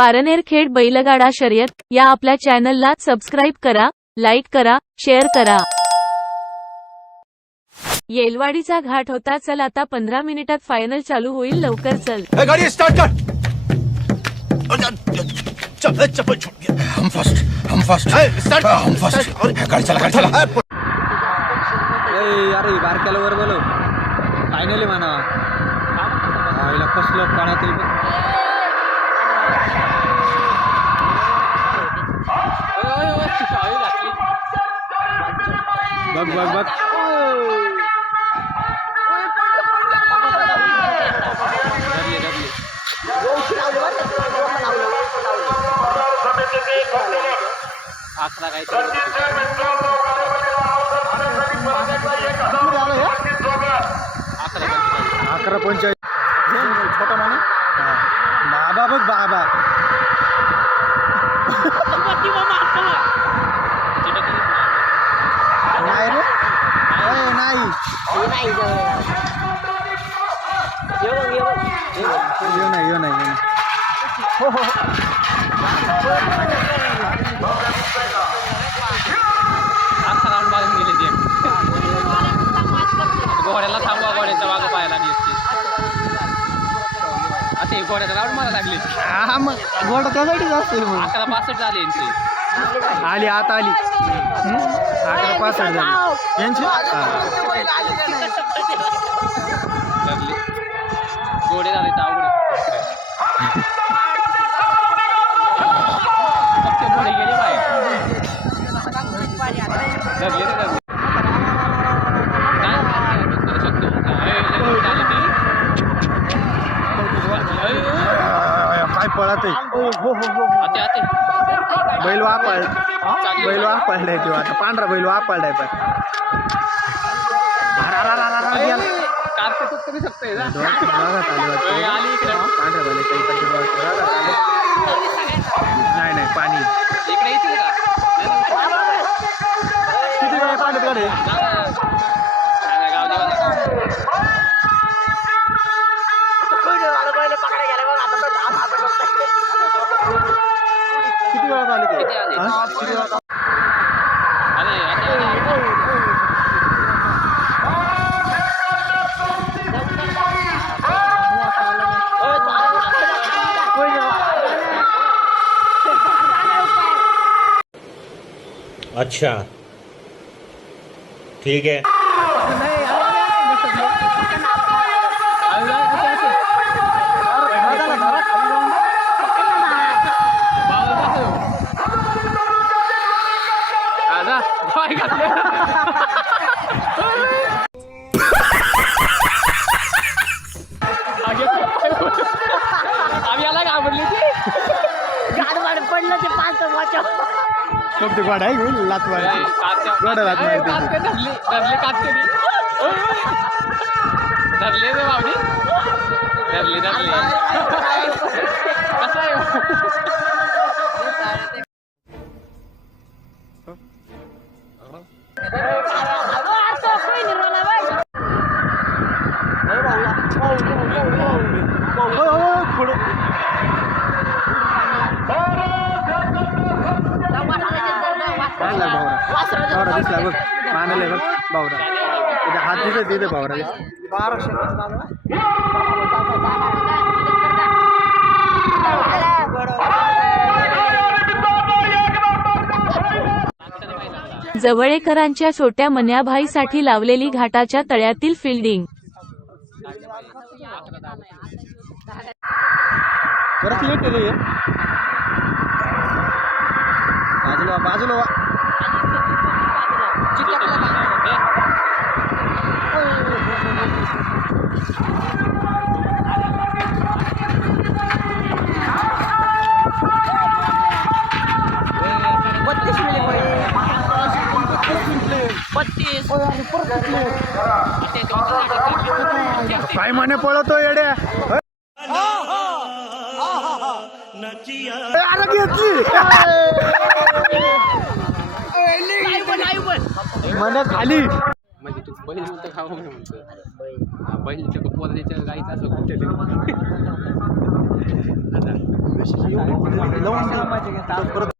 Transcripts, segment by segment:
पारनेरखेड बैलगाडा शर्यत या आपल्या चॅनलला सबस्क्राईब करा लाईक करा शेअर करा. येलवाडीचा घाट होता चल आता पंधरा मिनिटात फायनल चालू होईल लवकर चल. ए, गाड़ी स्टार्ट कर. चल चप्पल छोड़ गया हम फर्स्ट हम फर्स्ट स्टार्ट हम फर्स्ट गाड़ी चला गाड़ी चला. ए अरे बारक्याला वर बोलव. फायनली म्हणा. आईला कसलं पाण्यात तरी पण बघ बघ बघ अकरा पंचायत छोटा माने बाबा बघ बाबा नाही रे ए, नाही येऊ नाही येऊ नाही येऊ नाही घोड्याला घोड्याचा राऊंड मारा लागली. हा मग त्यासाठीच असते मग. अकरा पासष्ट झाली यांची. आली आता आली. हम्म? अकरा पासष्ट झाली. यांची? हा. लागली घोडे झाले तर अवघड आहे. फक्त घोडे गेले बाहेर. धरले रे धरले काय करू शकतो ए, लगेच झाली ती. ए, ए, काय पळत आते आते. बैल वापळ बैल वापळलाय तो आता. पांढरा बैल वापळलाय पण. कारचे तूच करू शकतोय ना बघत आली वाटतं. ए, आली इकडे पांढऱ्या बैलाच्या इकडचे बघत आली. नाही नाही पाणी इकडे येतील का किती वेळ पाण्यात गाडी गाव देवाला किती वेळात आली किती आली? हा? किती वेळात आली? अरे आता अच्छा. ठीक है दादा काय घातले आम्ही याला घाबरली ती. मग ते गोड आहे होईल लात मारायची. गोडा लात मारते ती. धरली धरली काटते ती धरले रे बावडी. धरली धरली. कसं आहे? दिसला बघ मानले बघ भावरा त्याच्या हात दिसत तिथे जवळेकरांच्या छोट्या मन्याभाईसाठी लावलेली घाटाच्या तळ्यातील फिल्डिंग परत लेट आहे. बाजूला बाजूला. काय म्हणे पळतो येड्या? ए, अरे घेतली म्हणे खाली म्हणजे तू बैल म्हणतो खावा म्हणून म्हणतो बैल पोराच्या गाईचा असं कुठे लावून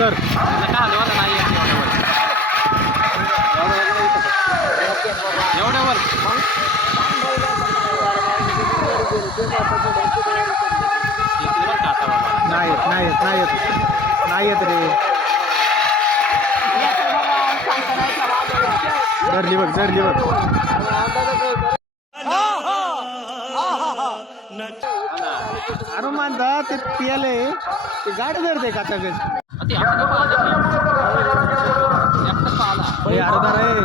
एकोणसत्तर नाही येत बघ नाही येत नाही येत नाही येत. नाही येत रे. धरली बघ धरली बघ. अरे मानता ते पियाले. ते गाडी धरते का सगळं पाहिजे. एकटं पाहिला.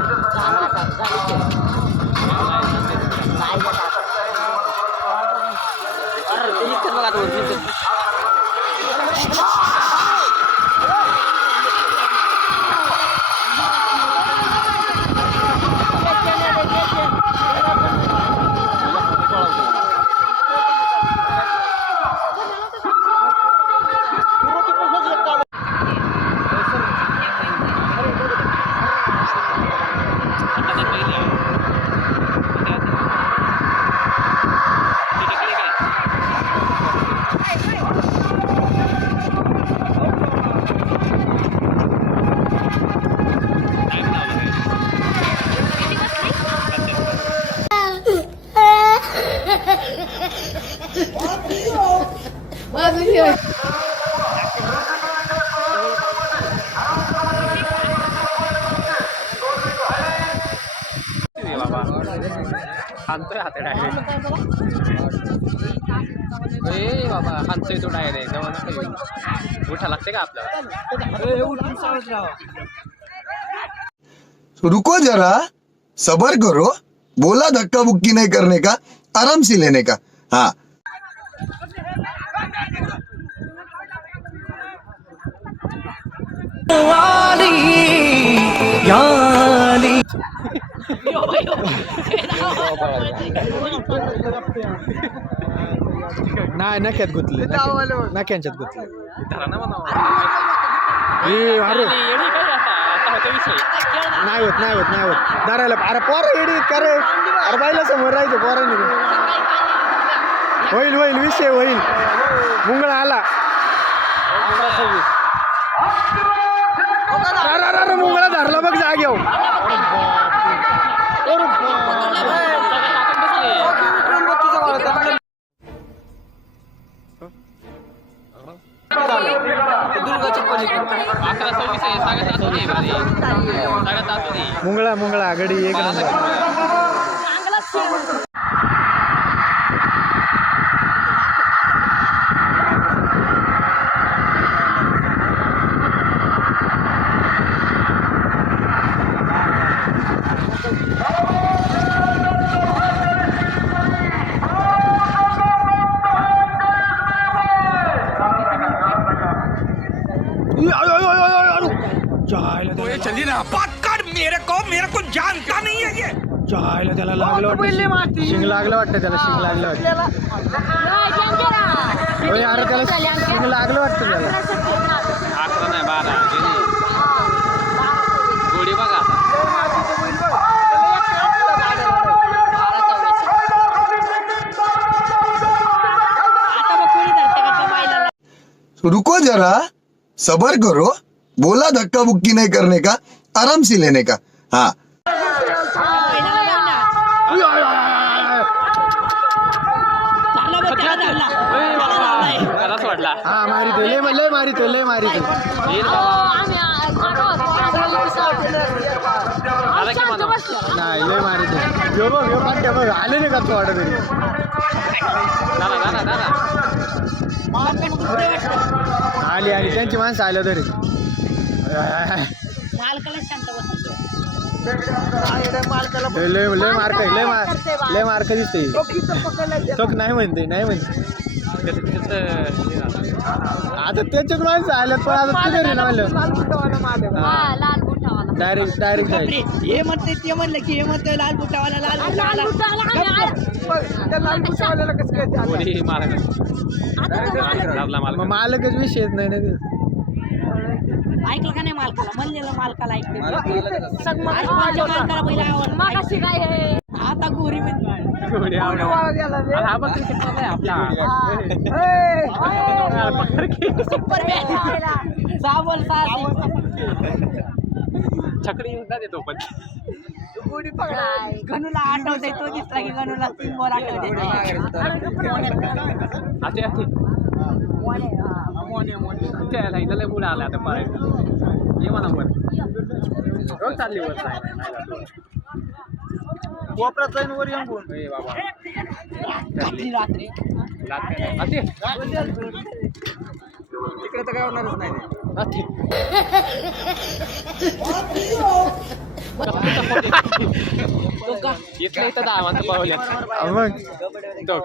ए बाबा हाणतोय तो डायरेक्ट जवळ नका येऊ. उठा लागते का आपल्याला? रुको जरा. सबर करो. बोला धक्का बुक्की नहीं करने का? आराम से लेने का? हाँ. नाही नक्यात गुतले नक्यांच्यात गुतले. ए अरे नाही होत नाही होत नाही होत. धरायला अरे पोरं येडी का रे? अरे बाईला समोर राहायचं पोरांनी. होईल होईल विषय होईल. मुंगळा आला. अरे, अरे, अरे, मुंगळा धरला बघ जागेव मुंगळा मुंगळा आघाडी एक नंबर चलिए ना बात जायला त्याला लागलं वाटतं. शिंग लागलं वाटतं त्याला शिंग लागलं वाटतं. अरे त्याला शिंग लागलं वाटतं त्याला. अकरा नाही बारा गोडी बघा आता. रुको जरा सबर करो. बोला धक्का बुक्की नहीं करने का? आराम से लेने का? हाँ हा लय लय मारी लय मारी नाही लय मारी तो बघ ह्यो पाट्या बघ आले नाही का तू ऑर्डर तरी आली आली. त्यांची माणसं आल्या तरी. लय लय मार्क लय मार लय मार्क दिसते चोक नाही म्हणते नाही म्हणते. आता त्याच्यात माणसं आल्यात पण आता तू घरी लावलं डायरेक्ट डायरेक्ट जाईल. हे म्हणते ते म्हणलं की हे म्हणतोय लाल बुटावाला लाल कोणी मारा दाबला माल मग मालकच विषयच नाही ना ते. ऐकलं का नाही मालकाला? म्हणलेलं मालकाला ऐकलं मालकाला पहिला आवडलं आता गोरी म्हणजे कोणी आवडलं. हा बघ cricket चालू आहे आपला. छकडी येऊन जाते तो पण गणूला आठवते तो दिसला की गणूला तीन बॉल आठवते असे असे त्याला इथं मुलं आला आता पळायचं ये म्हणा वर रोज चालली वर कोपऱ्यात जाईन वर येऊन बोल. ए बाबा. रात्री रात्री. तिकडे तर काय होणारच नाही. असे इथलं इथं दहा माणसं पावल्या मग. बघ.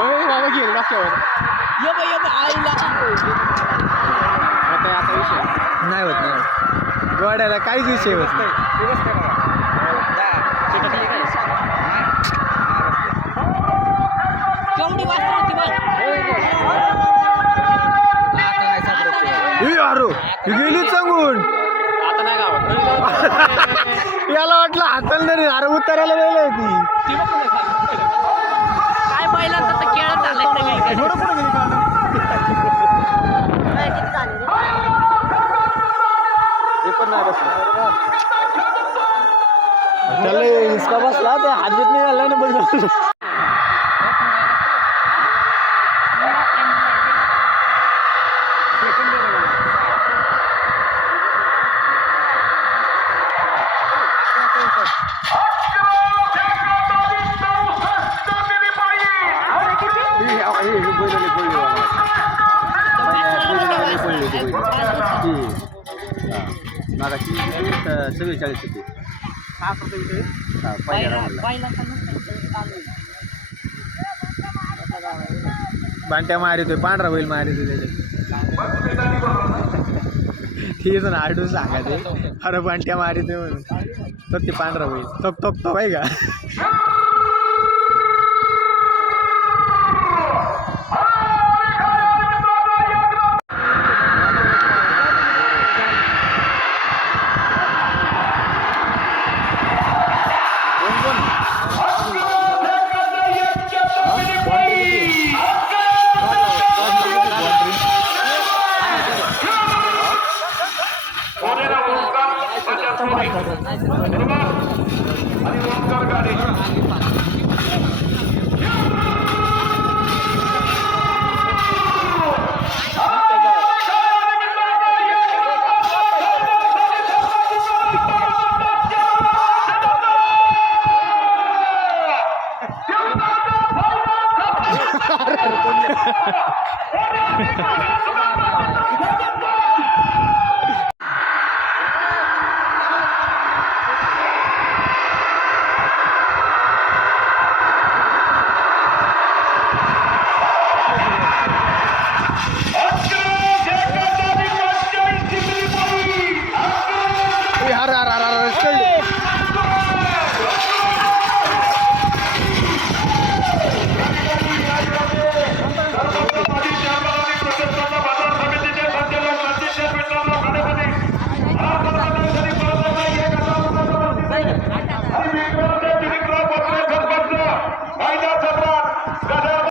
ओय बाबा गेले आता आता विषय. नाही होत नाही होत. गोड्याला काहीच विषय होत नाही केवढी वाजता होती बघ ही अरो ही गेली सांगून आता नाही गावात याला वाटलं हाताला तरी अरे उतरायला वेळ आहे ती. काय बैलांचा तर खेळच झालाय सगळीकडे हे पण नाही बसलं. त्याला हिसका बसला ते हात निघाला ना बघ चव्वेचाळीस होती. बांट्या मारितोय पांढरा बैल मारितोय त्याच्यात. ठीक आहे ना आडून सांगा ते. अरे बांट्या मारितोय म्हणून. तर ते पांढरा बैल. तक तक तो आहे का?